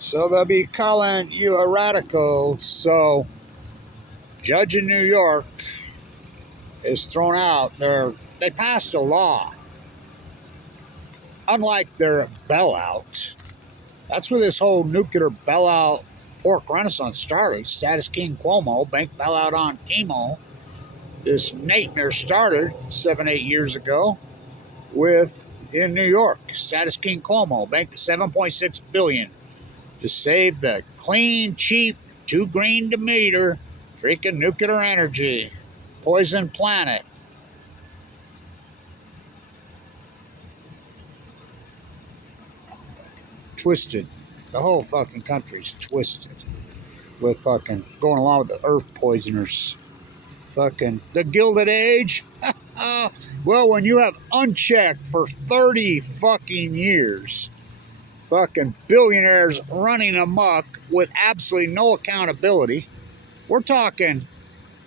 So they'll be calling you a radical. So, judge in New York is thrown out. They passed a law. Unlike their bailout, that's where this whole nuclear bailout pork renaissance started. Status King Cuomo, bank bailout on chemo. This nightmare started 7-8 years ago with in New York. Status King Cuomo banked $7.6 billion to save the clean, cheap, too green to meter freaking nuclear energy, poison planet. Twisted. The whole fucking country's twisted with fucking going along with the earth poisoners. Fucking the Gilded Age. Well, when you have unchecked for 30 fucking years, fucking billionaires running amok with absolutely no accountability, we're talking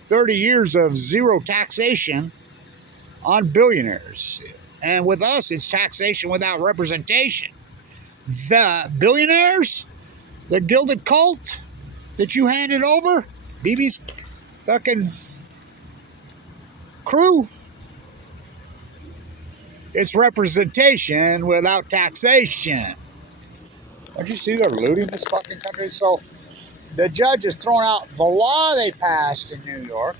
30 years of zero taxation on billionaires. And with us, it's taxation without representation. The billionaires, the gilded cult that you handed over, BB's fucking crew, it's representation without taxation. Don't you see they're looting this fucking country? So the judge has thrown out the law they passed in New York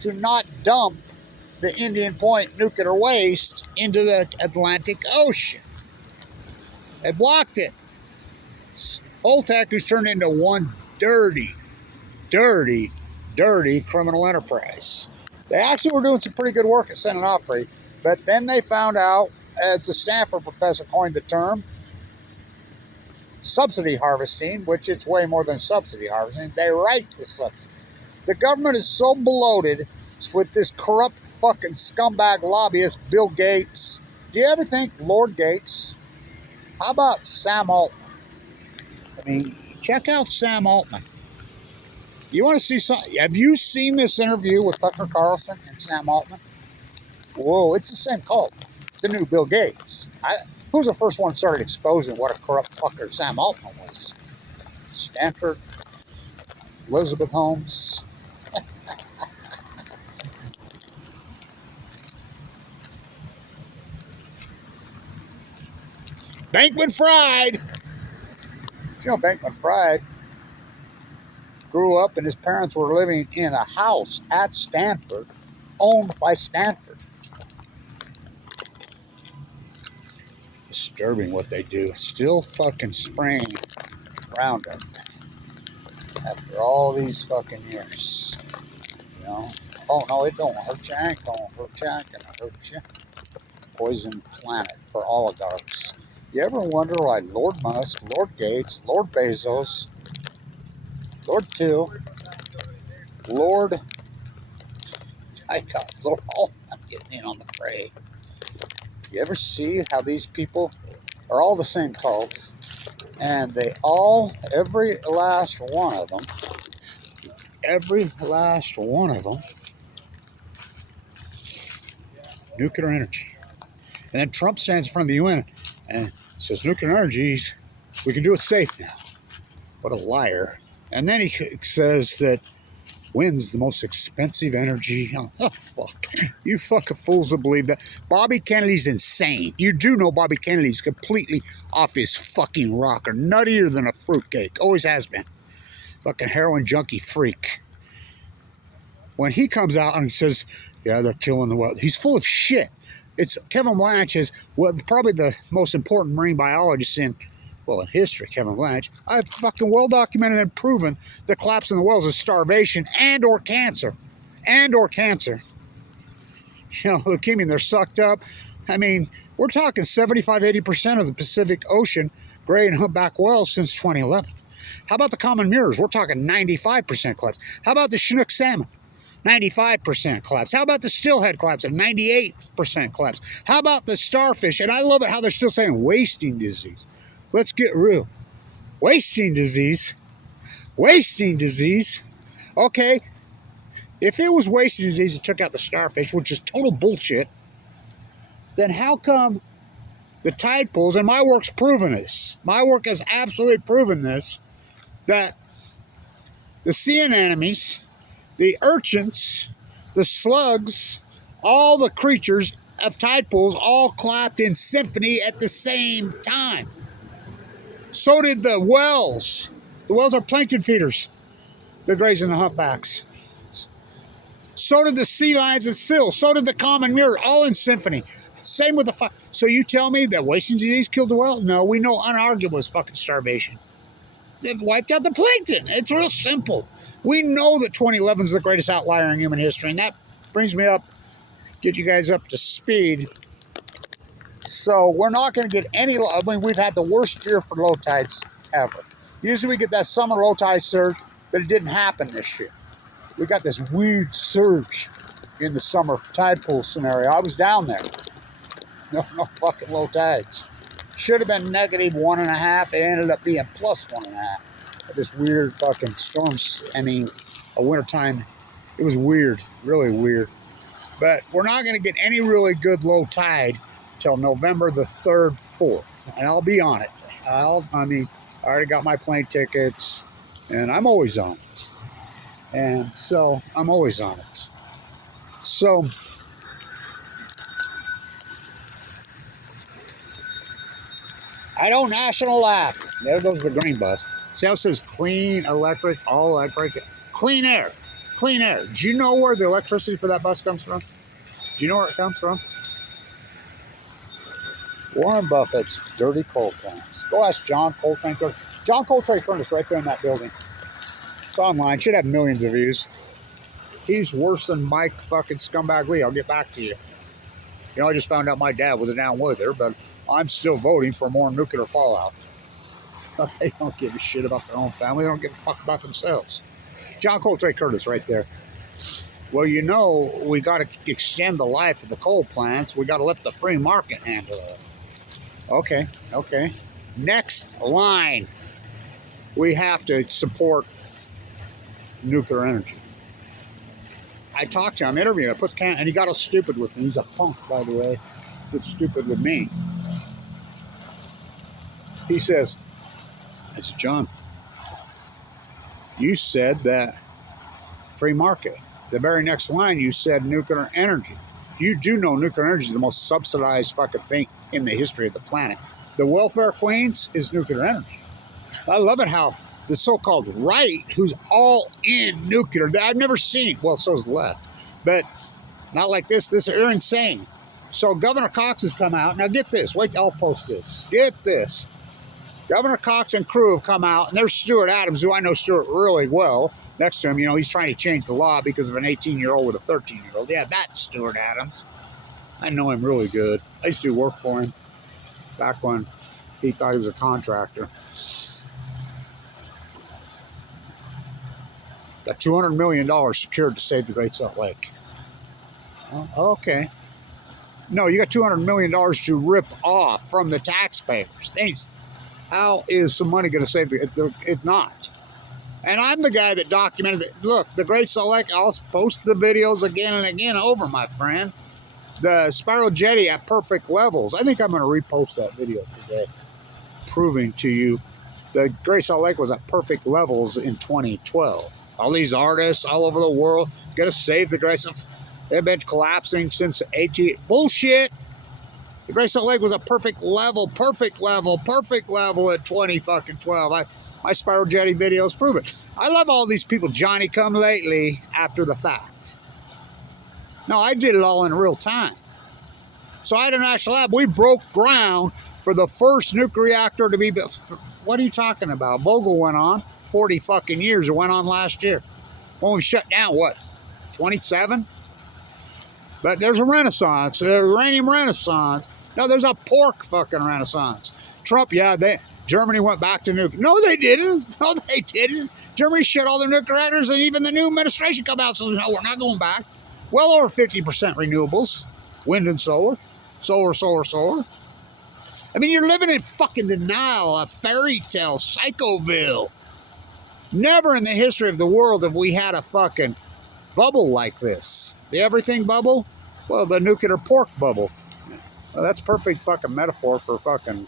to not dump the Indian Point nuclear waste into the Atlantic Ocean. They blocked it. Holtec, who's turned into one dirty criminal enterprise. They actually were doing some pretty good work at San Onofre, but then they found out, as the Stanford professor coined the term, subsidy harvesting, which it's way more than subsidy harvesting. They write the subsidy. The government is so bloated with this corrupt fucking scumbag lobbyist, Bill Gates. Do you ever think Lord Gates? How about Sam Altman? I mean, check out Sam Altman. You want to see something? Have you seen this interview with Tucker Carlson and Sam Altman? Whoa, it's the same cult. The new Bill Gates. Who's the first one started exposing what a corrupt fucker Sam Altman was? Stanford, Elizabeth Holmes. Bankman Fried. You know, Bankman Fried grew up and his parents were living in a house at Stanford owned by Stanford. Disturbing what they do. Still fucking spraying Roundup after all these fucking years. You know? Oh no, it don't hurt you. I ain't gonna hurt you. I ain't gonna hurt you. Poison planet for oligarchs. You ever wonder why Lord Musk, Lord Gates, Lord Bezos, Lord Till, Lord, I got Lord, oh, I'm getting in on the fray. You ever see how these people are all the same cult, and they all, every last one of them, nuclear energy. And then Trump stands in front of the UN and says, nuclear energy, we can do it safe now. What a liar. And then he says that wind's the most expensive energy. Oh, fuck. You fucking fools will believe that. Bobby Kennedy's insane. You do know Bobby Kennedy's completely off his fucking rocker. Nuttier than a fruitcake. Always has been. Fucking heroin junkie freak. When he comes out and says, yeah, they're killing the world, he's full of shit. It's Kevin Blanch is probably the most important marine biologist in history, Kevin Blanch. I've fucking well documented and proven the collapse in the whales is starvation and or cancer. You know, leukemia, they're sucked up. I mean, we're talking 75-80% of the Pacific Ocean gray and humpback whales since 2011. How about the common mirrors? We're talking 95% collapse. How about the Chinook salmon? 95% collapse. How about the steelhead collapse at 98% collapse? How about the starfish? And I love it how they're still saying wasting disease. Let's get real. Wasting disease. Okay, if it was wasting disease and took out the starfish, which is total bullshit, then how come the tide pools, and my work's proven this. My work has absolutely proven this, that the sea anemones, the urchins, the slugs, all the creatures of tide pools all clapped in symphony at the same time. So did the whales. The whales are plankton feeders. They're grazing the humpbacks. So did the sea lions and seals. So did the common mirror, all in symphony. Same with the so you tell me that wasting disease killed the whale? No, we know unarguable is fucking starvation. They've wiped out the plankton. It's real simple. We know that 2011 is the greatest outlier in human history, and that brings me up, get you guys up to speed. So we're not going to get any, I mean, we've had the worst year for low tides ever. Usually we get that summer low tide surge, but it didn't happen this year. We got this weird surge in the summer tide pool scenario. I was down there. No fucking low tides. Should have been -1.5. It ended up being +1.5. This weird fucking storms. I mean, a wintertime. It was weird, really weird. But we're not going to get any really good low tide till November the 3rd, 4th. And I'll be on it. I already got my plane tickets, and I'm always on it. And so I'm always on it. So I don't national lab. There goes the green bus. See how it says clean electric, all electric, clean air, clean air. Do you know where the electricity for that bus comes from? Do you know where it comes from? Warren Buffett's dirty coal plants. Go ask John Coltrane. John Coltrane furnace right there in that building. It's online. Should have millions of views. He's worse than Mike fucking Scumbag Lee. I'll get back to you. You know, I just found out my dad was a down with her, but I'm still voting for more nuclear fallout. But they don't give a shit about their own family. They don't give a fuck about themselves. John Coltrane Curtis right there. Well, you know, we got to extend the life of the coal plants. We got to let the free market handle it. Okay, okay. Next line. We have to support nuclear energy. I talked to him, interviewed him, I put the can, and he got all stupid with me. He's a punk, by the way. He's stupid with me. He says, I said, John, you said that free market. The very next line, you said nuclear energy. You do know nuclear energy is the most subsidized fucking thing in the history of the planet. The welfare queens is nuclear energy. I love it how the so-called right, who's all in nuclear, that I've never seen, well, so is the left, but not like this. They're insane. So Governor Cox has come out. Now get this. Wait, I'll post this. Get this. Governor Cox and crew have come out, and there's Stuart Adams, who I know Stuart really well. Next to him, you know, he's trying to change the law because of an 18-year-old with a 13-year-old. Yeah, that's Stuart Adams. I know him really good. I used to work for him back when he thought he was a contractor. Got $200 million secured to save the Great Salt Lake. Oh, okay. No, you got $200 million to rip off from the taxpayers. Thanks. How is some money going to save it's not. And I'm the guy that documented it. Look, the Great Salt Lake, I'll post the videos again and again over, my friend. The spiral jetty at perfect levels. I think I'm going to repost that video today, proving to you the Great Salt Lake was at perfect levels in 2012. All these artists all over the world going to save the Great Salt. They've been collapsing since 18. Bullshit. The Great Salt Lake was a perfect level at 2012. My spiral jetty videos prove it. I love all these people, Johnny come lately, after the fact. No, I did it all in real time. So I had a national lab. We broke ground for the first nuclear reactor to be built. What are you talking about? Vogel went on 40 fucking years. It went on last year. When we shut down, what, 27? But there's a renaissance, a uranium renaissance. No, there's a pork fucking renaissance. Trump, yeah, Germany went back to nuclear. No, they didn't. No, they didn't. Germany shut all their nuclear reactors, and even the new administration come out and says, no, we're not going back. Well over 50% renewables, wind and solar. Solar. I mean, you're living in fucking denial, a fairy tale, Psychoville. Never in the history of the world have we had a fucking bubble like this. The everything bubble? Well, the nuclear pork bubble. Well, that's perfect fucking metaphor for fucking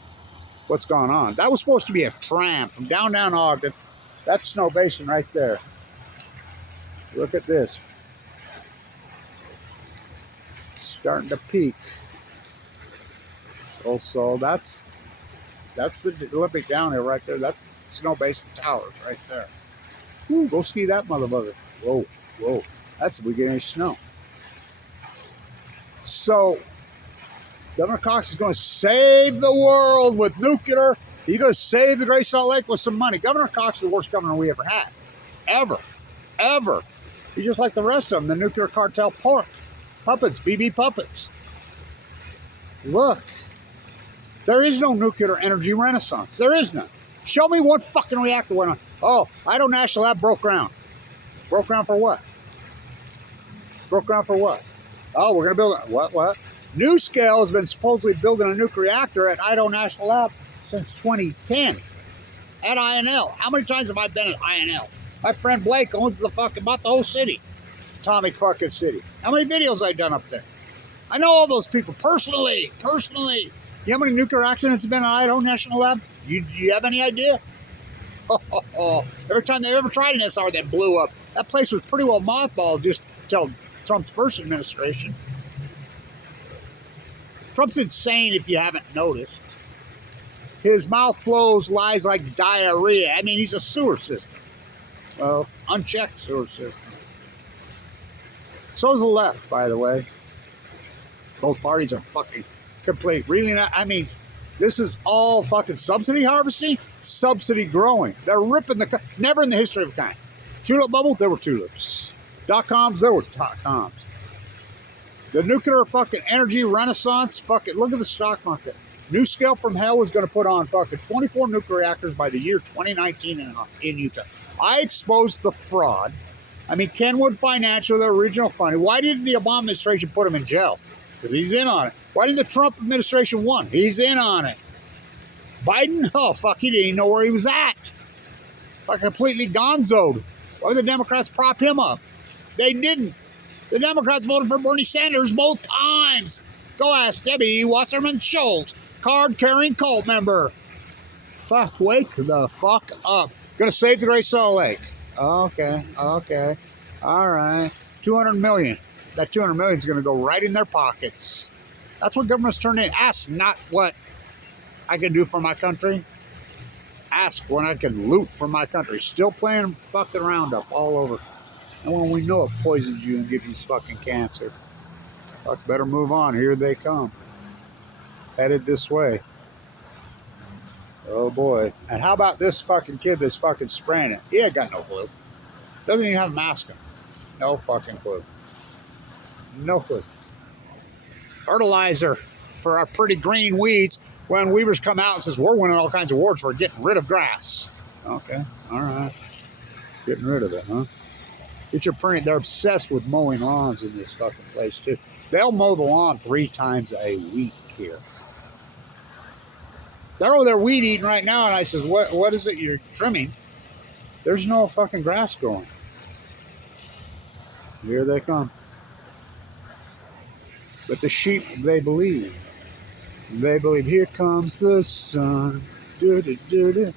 what's going on. That was supposed to be a tram from downtown Ogden. That's Snow Basin right there. Look at this. Starting to peak. Also, that's the Olympic downhill right there. That's Snow Basin Towers right there. Woo, go ski that motherfucker. Whoa, whoa. That's the beginning of snow. So, Governor Cox is going to save the world with nuclear. He's going to save the Great Salt Lake with some money. Governor Cox is the worst governor we ever had. Ever. Ever. He's just like the rest of them, the nuclear cartel puppets, BB puppets. Look. There is no nuclear energy renaissance. There is none. Show me one fucking reactor went on. Oh, Idaho National Lab broke ground. Broke ground for what? Broke ground for what? Oh, we're going to build it. What? NuScale has been supposedly building a nuclear reactor at Idaho National Lab since 2010 at INL. How many times have I been at INL? My friend Blake owns the fucking, bought the whole city. Atomic fucking city. How many videos I've done up there? I know all those people personally. You know how many nuclear accidents have been at Idaho National Lab? You have any idea? Every time they ever tried an SR, they blew up. That place was pretty well mothballed just until Trump's first administration. Trump's insane if you haven't noticed. His mouth flows lies like diarrhea. I mean, he's a sewer system. Well, unchecked sewer system. So is the left, by the way. Both parties are fucking complete. Really not. I mean, this is all fucking subsidy harvesting, subsidy growing. They're ripping the... Never in the history of kind. Tulip bubble, there were tulips. .coms, there were .coms. The nuclear fucking energy renaissance, fucking... Look at the stock market. NuScale from hell was going to put on fucking 24 nuclear reactors by the year 2019 in Utah. I exposed the fraud. I mean, Kenwood Financial, their original funding. Why didn't the Obama administration put him in jail? Because he's in on it. Why didn't the Trump administration want? He's in on it. Biden? Oh, fuck, he didn't even know where he was at. Fucking completely gonzoed. Why did the Democrats prop him up? They didn't. The Democrats voted for Bernie Sanders both times. Go ask Debbie Wasserman Schultz, card-carrying cult member. Fuck, wake the fuck up. Gonna save the Great Salt Lake. Okay. All right. 200 million. That 200 million is going to go right in their pockets. That's what government's turned in. Ask not what I can do for my country. Ask when I can loot for my country. Still playing fucking Roundup all over. And when we know it poisons you and gives you fucking cancer. Fuck, better move on. Here they come. Headed this way. Oh boy. And how about this fucking kid that's fucking spraying it? He ain't got no clue. Doesn't even have a mask on. No fucking clue. No clue. Fertilizer for our pretty green weeds when weavers come out and says we're winning all kinds of awards for getting rid of grass. Okay, all right. Getting rid of it, huh? Get your print. They're obsessed with mowing lawns in this fucking place too. They'll mow the lawn 3 times a week here. They're over there weed eating right now, and I says, what is it you're trimming? There's no fucking grass growing. Here they come. But the sheep, they believe. They believe, here comes the sun. Do-do-do-do.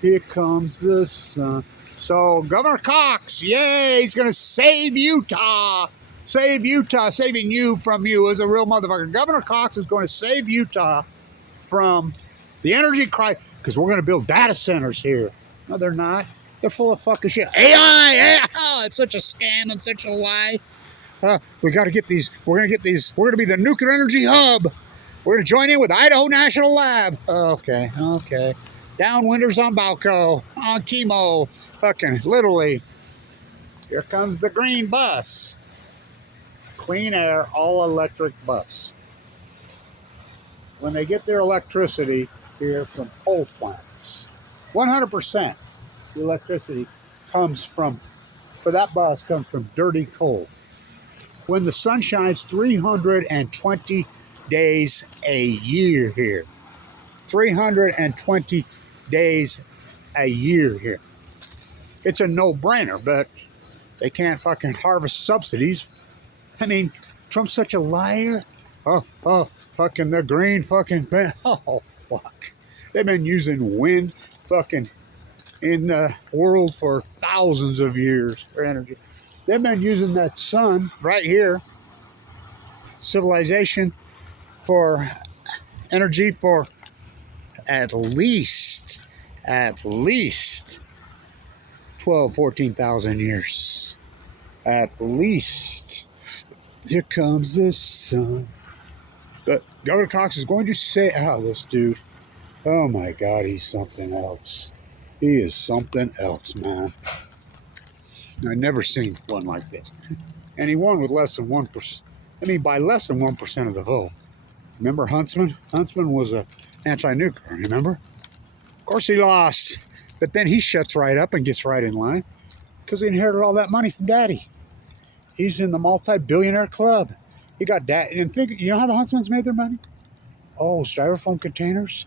Here comes the sun. So, Governor Cox, yay, he's going to save Utah. Save Utah, saving you from you as a real motherfucker. Governor Cox is going to save Utah from the energy crisis, because we're going to build data centers here. No, they're not. They're full of fucking shit. AI, oh, it's such a scam and such a lie. We got to get these. We're going to get these. We're going to be the nuclear energy hub. We're going to join in with Idaho National Lab. Okay. Downwinders on Balco, on chemo. Fucking literally. Here comes the green bus. Clean air, all electric bus. When they get their electricity here from coal plants, 100% the electricity comes from, for that bus, comes from dirty coal. When the sun shines 320 days a year here. 320 days a year here. It's a no-brainer, but they can't fucking harvest subsidies. I mean, Trump's such a liar. Fucking the green fucking, oh, fuck. They've been using wind fucking in the world for thousands of years for energy. They've been using that sun right here, civilization, for energy for at least 12, 14,000 years. At least. Here comes the sun. But Governor Cox is going to say, this dude, oh my God, he's something else. He is something else, man. I've never seen one like this. And he won with less than 1%. I mean, by less than 1% of the vote. Remember Huntsman? Huntsman was a anti-nuclear, remember? Of course he lost. But then he shuts right up and gets right in line because he inherited all that money from Daddy. He's in the multi-billionaire club. He got Daddy. And think, you know how the Huntsmans made their money? Oh, styrofoam containers.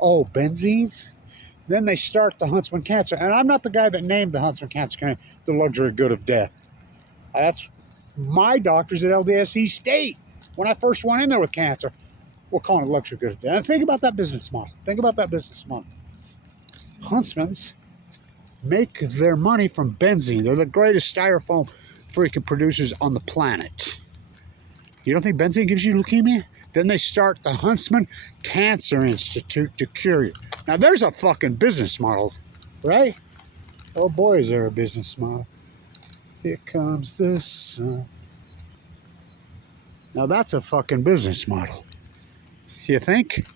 Oh, benzene. Then they start the Huntsman Cancer. And I'm not the guy that named the Huntsman Cancer the luxury good of death. That's my doctors at LDSE State. When I first went in there with cancer, we're calling it luxury good of death. And think about that business model. Think about that business model. Huntsmans make their money from benzene. They're the greatest styrofoam freaking producers on the planet. You don't think benzene gives you leukemia? Then they start the Huntsman Cancer Institute to cure you. Now there's a fucking business model, right? Oh boy, is there a business model. Here comes the sun. Now that's a fucking business model. You think?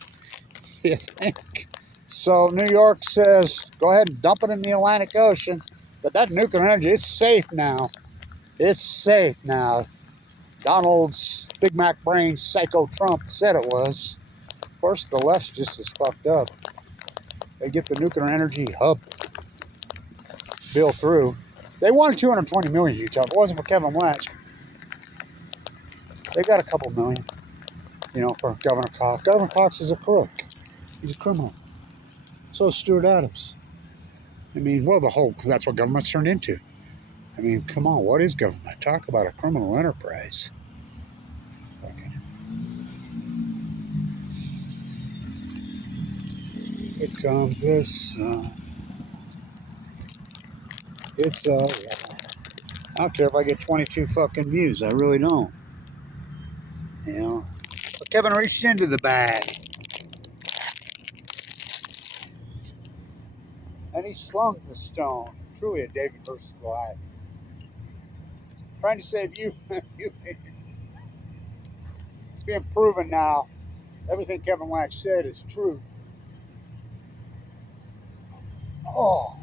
You think? So New York says, go ahead and dump it in the Atlantic Ocean. But that nuclear energy, it's safe now. It's safe now. Donald's Big Mac brain psycho Trump said it was. Of course, the left's just as fucked up. They get the nuclear energy hub bill through. They wanted 220 million, Utah. If it wasn't for Kevin Blanch, they got a couple million, for Governor Cox. Governor Cox is a crook. He's a criminal. So is Stuart Adams. I mean, that's what government's turned into. I mean, come on, what is government? Talk about a criminal enterprise. Okay. Here comes the sun. It's I don't care if I get 22 fucking views. I really don't. But Kevin reached into the bag. And he slung the stone. Truly a David versus Goliath. Trying to save you. It's being proven now. Everything Kevin Blanch said is true. Oh.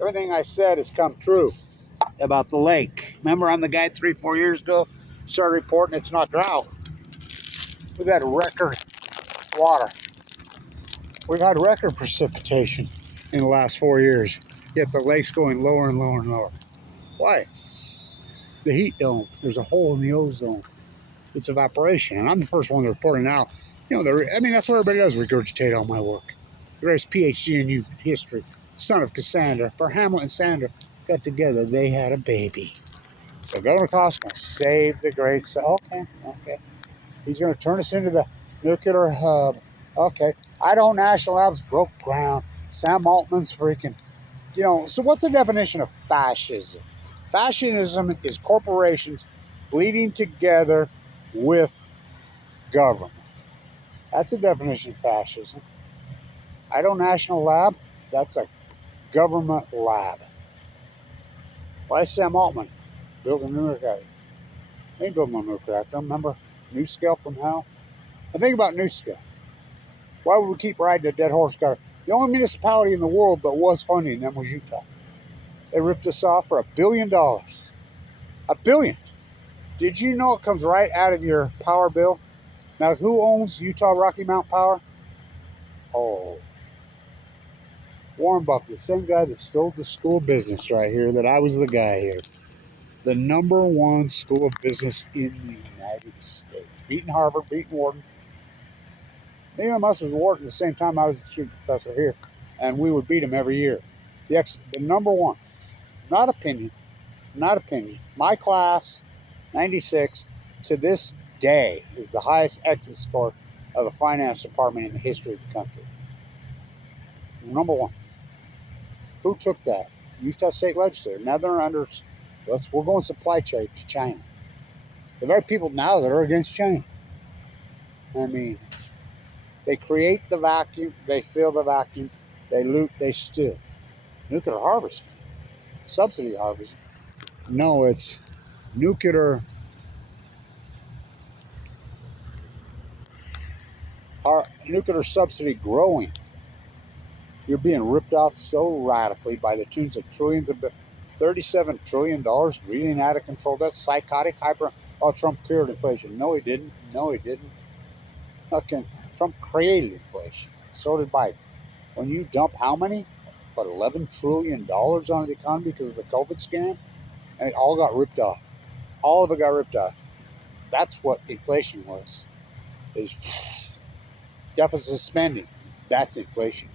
Everything I said has come true about the lake. Remember, I'm the guy 3-4 years ago started reporting it's not drought. We've had record water. We've had record precipitation in the last 4 years. Yet the lake's going lower and lower and lower. Why? The heat dome. There's a hole in the ozone. It's evaporation. And I'm the first one to report it now. That's what everybody does, regurgitate all my work. The greatest PhD in history. Son of Cassandra. For Hamlet and Sandra got together, they had a baby. So Governor Cox going to save the great. Okay. He's going to turn us into the nuclear hub. Okay. Idaho National Labs broke ground. Sam Altman's freaking, so what's the definition of fascism? Fascism is corporations bleeding together with government. That's the definition of fascism. Idaho National Lab, that's a government lab. Why is Sam Altman building a nuclear reactor? They ain't building no nuclear reactor. Remember NuScale from hell? And think about NuScale. Why would we keep riding a dead horse? The only municipality in the world that was funding them was Utah. They ripped us off for $1 billion. $1 billion. Did you know it comes right out of your power bill? Now, who owns Utah Rocky Mount Power? Oh, Warren Buffett, the same guy that stole the school of business right here, that I was the guy here. The #1 school of business in the United States. Beating Harvard, beating Wharton. Neither of us was Wharton at the same time I was the student professor here. And we would beat him every year. The #1. Not opinion. not opinion. My class, 96, to this day, is the highest exit score of a finance department in the history of the country. Number one. Who took that? Utah State Legislature. Now they're under, we're going supply chain to China. The very people now that are against China. I mean, they create the vacuum, they fill the vacuum, they loot, they steal. Nuclear harvest. Subsidy harvest. No, it's nuclear subsidy growing. You're being ripped off so radically by the tunes of trillions of $37 trillion, really out of control. That's psychotic, hyper. Oh, Trump cured inflation. No, he didn't. No, he didn't. Fucking Trump created inflation. So did Biden. When you dump how many? But $11 trillion on the economy because of the COVID scam, and it all got ripped off. All of it got ripped off. That's what inflation was. Is deficit spending. That's inflation.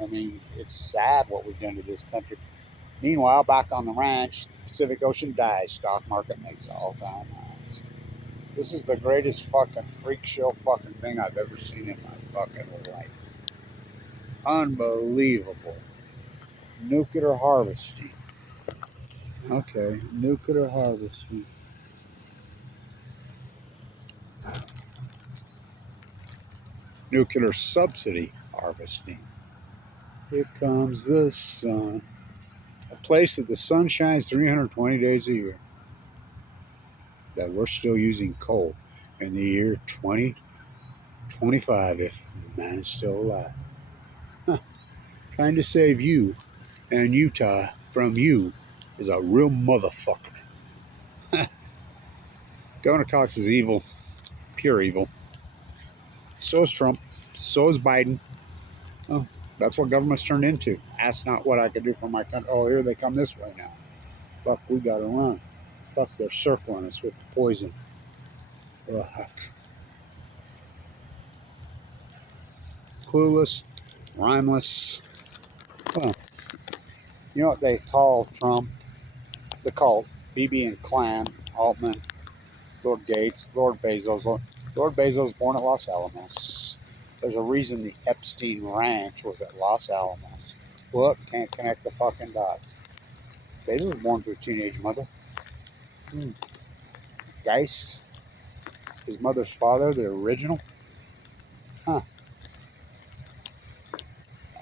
I mean, it's sad what we've done to this country. Meanwhile, back on the ranch, the Pacific Ocean dies. Stock market makes all-time highs. This is the greatest fucking freak show fucking thing I've ever seen in my fucking life. Unbelievable. Nuclear harvesting. Okay, nuclear harvesting. Nuclear subsidy harvesting. Here comes the sun. A place that the sun shines 320 days a year. That we're still using coal in the year 2025 if man is still alive. Huh. Trying to save you and Utah from you is a real motherfucker. Governor Cox is evil. Pure evil. So is Trump. So is Biden. Oh, that's what government's turned into. Ask not what I could do for my country. Oh, here they come this way now. Fuck, we gotta run. Fuck, they're circling us with poison. Ugh. Clueless, rhymeless. Well, you know what they call Trump? The cult. BB and Clan, Altman, Lord Gates, Lord Bezos. Lord Bezos born at Los Alamos. There's a reason the Epstein Ranch was at Los Alamos. What? Can't connect the fucking dots. Bezos was born to a teenage mother. Geist, his mother's father, the original. Huh.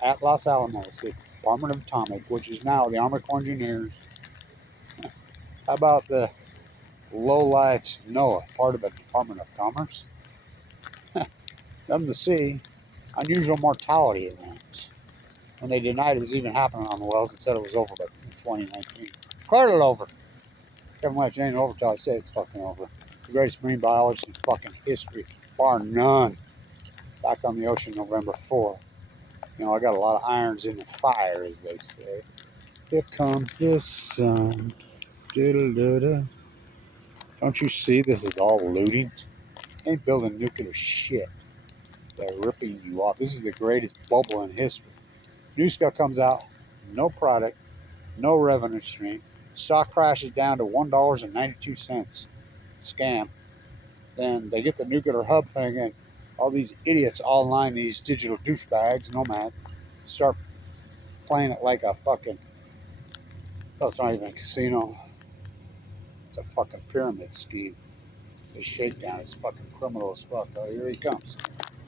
At Los Alamos, the Department of Atomic, which is now the Army Corps Engineers. How about the lowlife NOAA, part of the Department of Commerce? Nothing to see. Unusual mortality events. When they denied it was even happening on the wells, it said it was over by 2019. Cleared it over. Kevin Blanch ain't over till I say it's fucking over. The greatest marine biologist in fucking history, bar none. Back on the ocean November 4th. You know, I got a lot of irons in the fire, as they say. Here comes the sun. Diddle-diddle. Don't you see this is all looting? They ain't building nuclear shit. They're ripping you off. This is the greatest bubble in history. New stuff comes out, no product, no revenue stream. Stock crashes down to $1.92. Scam. Then they get the nuclear hub thing, and all these idiots online, these digital douchebags, nomad, start playing it like a fucking, oh, it's not even a casino. It's a fucking pyramid scheme. The shakedown is fucking criminal as fuck. Oh, here he comes.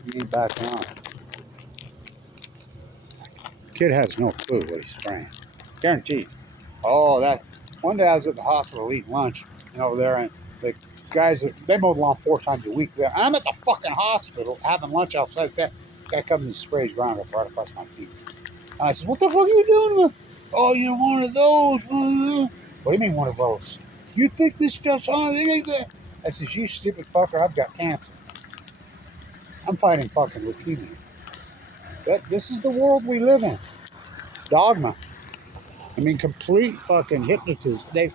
He ain't backing on. Kid has no clue what he's spraying. Guaranteed. Oh, that one day I was at the hospital eating lunch, and over there, and the guys, they mow the lawn 4 times a week there. I'm at the fucking hospital having lunch outside. That guy comes and sprays ground up right across my feet. And I said, what the fuck are you doing? Oh, you're one of those. What do you mean one of those? You think this stuff's on? It ain't that. I says, you stupid fucker, I've got cancer. I'm fighting fucking leukemia. This is the world we live in. Dogma. I mean, complete fucking hypnotism.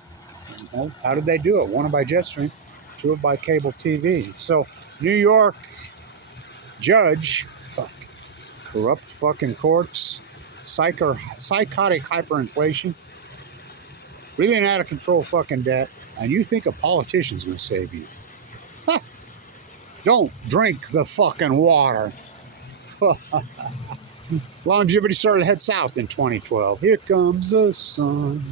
How did they do it? One by Jetstream, 2 by cable TV. So, New York judge, corrupt fucking courts, psychotic hyperinflation, Really an out of control fucking debt, and you think a politician's gonna save you. Ha! Don't drink the fucking water. Longevity started to head south in 2012. Here comes the sun.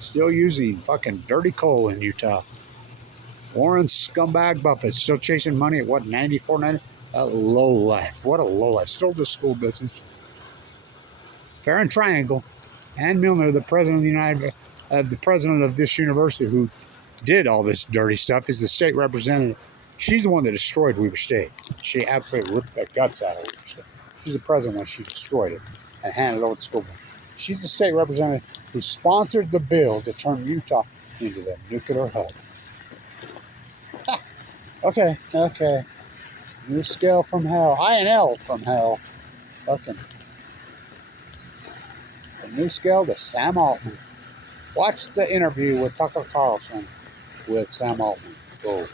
Still using fucking dirty coal in Utah. Warren scumbag Buffett still chasing money at what, 94, 90? A low life. What a low life. Still the school business. Fair and Triangle. Ann Milner, the president of the president of this university who did all this dirty stuff, is the state representative. She's the one that destroyed Weber State. She absolutely ripped the guts out of Weber State. She's the president when she destroyed it and handed it over to the school board. She's the state representative who sponsored the bill to turn Utah into the nuclear hub. Okay. New scale from hell. INL from hell. Fucking. A new scale to Sam Altman. Watch the interview with Tucker Carlson with Sam Altman. Go.